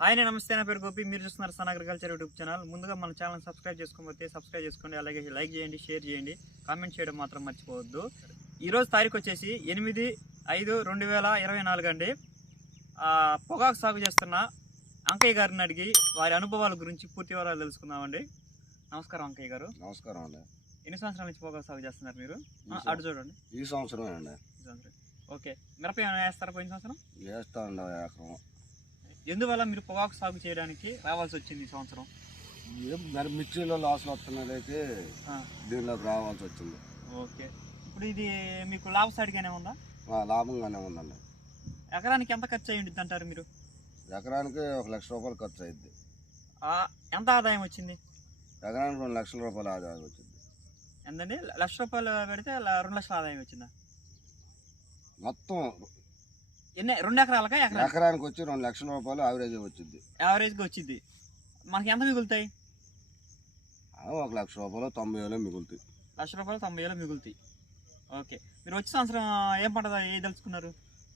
Hi నేను నమస్తే నా పేరు గోపి. మీరు చూస్తున్నారు సన్ అగ్రికల్చర్ యూట్యూబ్ ఛానల్. ముందుగా మన ఛానల్ సబ్స్క్రైబ్ చేసుకోకపోతే సబ్స్క్రైబ్ చేసుకోండి అలాగే లైక్ చేయండి షేర్ చేయండి. కామెంట్ చేయడం మాత్రం మర్చిపోవద్దు. ఈరోజు తారీఖు వచ్చేసి ఎనిమిది ఐదు రెండు వేల ఇరవై నాలుగు అండి. పొగాకు సాగు చేస్తున్న అంకయ్య గారిని అడిగి వారి అనుభవాల గురించి పూర్తి వివరాలు తెలుసుకుందామండి. నమస్కారం అంకయ్య గారు. నమస్కారం అండి. ఎన్ని సంవత్సరాల నుంచి పొగాకు సాగు చేస్తున్నారు మీరు? అటు చూడండి. ఈ సంవత్సరం అండి. ఓకే. మిరప ఏమైనా వేస్తారా పోయిన సంవత్సరం? ఆ ఎకరం ఎందువల్ల మీరు పొగాకు సాగు చేయడానికి రావాల్సి వచ్చింది ఈ సంవత్సరం? ఏం మరి మిర్చిలో లాస్లు వస్తున్నదైతే. దీనిలోకి రావాల్సి వచ్చింది. ఓకే. ఇప్పుడు ఇది మీకు లాభసాటిగానే ఉందా? ఆ, లాభంగానే ఉందండి. ఎకరానికి ఎంత ఖర్చు అయ్యి ఉంటుంది అంటారు మీరు? ఎకరానికి ఒక లక్ష రూపాయలు ఖర్చు అయింది ఆ, ఎంత ఆదాయం వచ్చింది? ఎకరానికి రెండు లక్షల రూపాయలు ఆదాయం వచ్చింది. ఎంతండి? లక్ష రూపాయలు పెడితే ల- రెండు లక్షల ఆదాయం వచ్చిందా? మొత్తం ఎన్ని రెండు ఎకరాలకా? ఎకరా ఎకరానికి వచ్చి రెండు లక్షల రూపాయలు యావరేజ్ వచ్చింది యావరేజ్గా వచ్చింది మనకి ఎంత మిగులుతాయి? ఒక లక్ష రూపాయలు తొంభై వేలు మిగులుతాయి. లక్ష రూపాయలు తొంభై వేలు మిగులుతాయి. ఓకే. మీరు వచ్చే సంవత్సరం ఏం పంట ఏ తెలుసుకున్నారు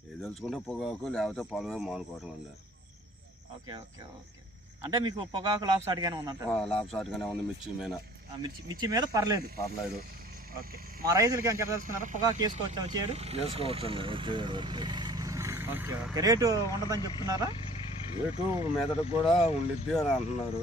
ఏది తెలుసుకుంటే పొగాకు లేకపోతే పొలమే మానుకోవటం అండి ఓకే ఓకే ఓకే. అంటే మీకు పొగాకు లాభసాటిగానే ఉందంటారు ఆ, లాభసాటిగానే ఉంది మిర్చి మీద. మిర్చి మిర్చి మీద పర్లేదు. పర్లేదు. ఓకే. మా రైతులకి ఇంకా తెలుసుకున్నారా పొగాకు వేసుకోవచ్చా? వచ్చేడు చేసుకోవచ్చండి వచ్చే ఏడు వరకు ఓకే ఓకే. రేటు ఉండదని చెప్తున్నారా? రేటు మీదటికి కూడా ఉండిద్ది అని అంటున్నారు.